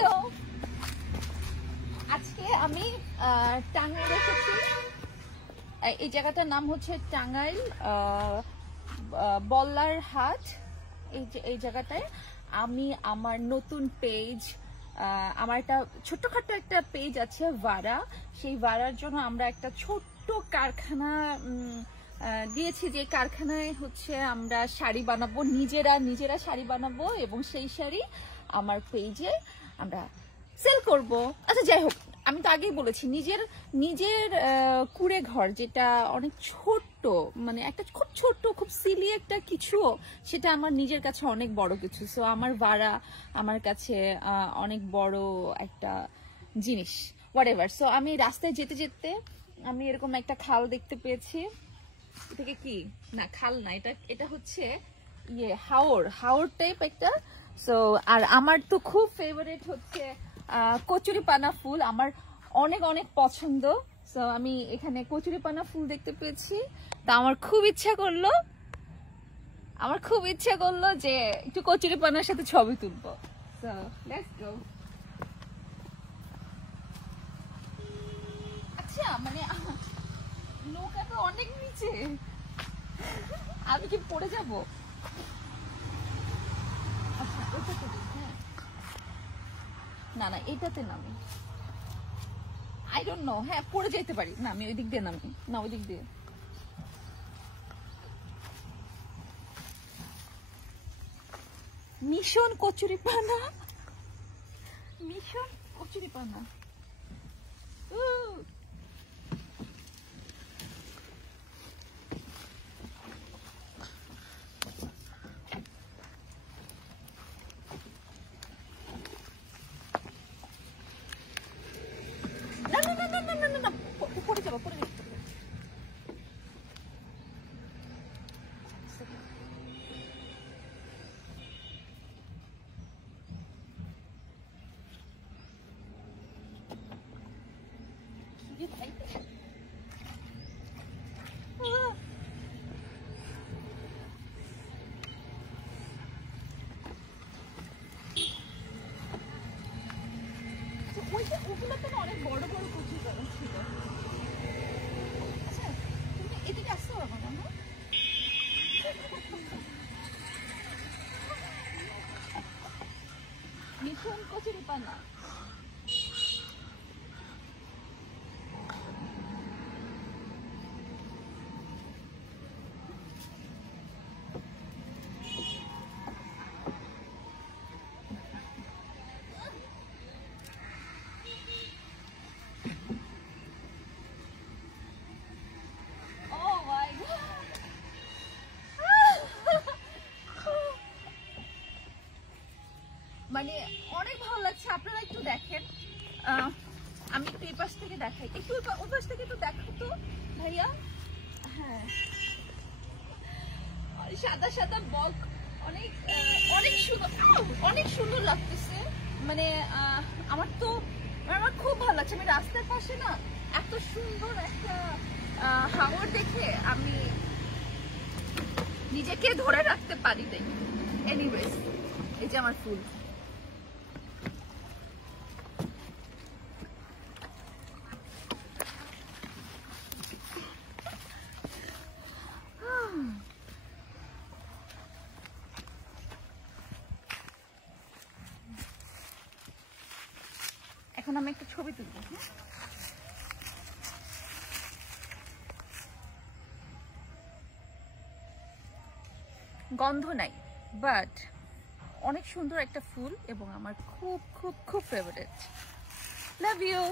Hello, আজকে আমি টাঙ্গাইল এসেছি। এই জায়গাটার নাম হচ্ছে টাঙ্গাইল বল্লার হাট। এই জায়গাটায় আমি আমার নতুন পেজ, আমার একটা ছোট্টখাট্ট একটা পেজ আছে ভাড়া। সেই ভাড়ার জন্য আমরা একটা ছোট্ট কারখানা দিয়েছি, যে কারখানায় হচ্ছে আমরা শাড়ি বানাবো, নিজেরা শাড়ি বানাবো এবং সেই শাড়ি আমার পেজে আমরা সেল করব। আচ্ছা যাই হোক, আমি তো আগেই বলেছি নিজের কুড়ে ঘর, যেটা অনেক ছোট্ট, মানে একটা খুব ছোট্ট খুব সিলি একটা কিছু, সেটা আমার নিজের কাছে অনেক বড় কিছু। সো আমার ভাড়া আমার কাছে অনেক বড় একটা জিনিস, হোয়াটএভার। সো আমি রাস্তায় যেতে যেতে আমি এরকম একটা খাল দেখতে পেয়েছি। এটাকে কি না, খাল না, এটা হচ্ছে হাওর টাইপ একটা। সো আর আমার তো খুব ফেভারিট হচ্ছে কচুরিপানা ফুল, আমার অনেক অনেক পছন্দ। সো আমি এখানে কচুরিপানা ফুল দেখতে পেয়েছি, তা আমার খুব ইচ্ছা করলো যে একটু কচুরিপানার সাথে ছবি তুলবো। So let's go. আচ্ছা, মানে নৌকা তো অনেক নিচে, আমি কি পড়ে যাবো? আচ্ছা ওটাতে, হ্যাঁ না এটাতে নামি, আই ডোন্ট নো, হ্যাঁ পড়ে যেতে পারি। না আমি ওই দিক দিয়ে নামি, না ওই দিক দিয়ে। মিশন কচুরিপানা। না পড়ে যাবো। ওগুলো তো অনেক বড় বড় কচুরিপানা ছিল। আচ্ছা তুমি এদিকে আসতে পারবো না? মিশন কচুরিপানা। মানে অনেক ভালো লাগছে, আপনারা একটু দেখেন। আমি একটু এই পাশ থেকে দেখাই, একটু ওই পাশ থেকে একটু দেখো তো ভাইয়া। হ্যাঁ সাদা সাদা বক, অনেক সুন্দর লাগতেছে। মানে আমার খুব ভালো লাগছে। আমি রাস্তার পাশে না এত সুন্দর একটা হাওর দেখে আমি নিজেকে ধরে রাখতে পারি নাই। এনিওয়েজ, এই যে আমার ফুল। এখন আমি একটা ছবি তুলব। গন্ধ নাই, বাট অনেক সুন্দর একটা ফুল এবং আমার খুব খুব খুব ফেভারিট। Love you.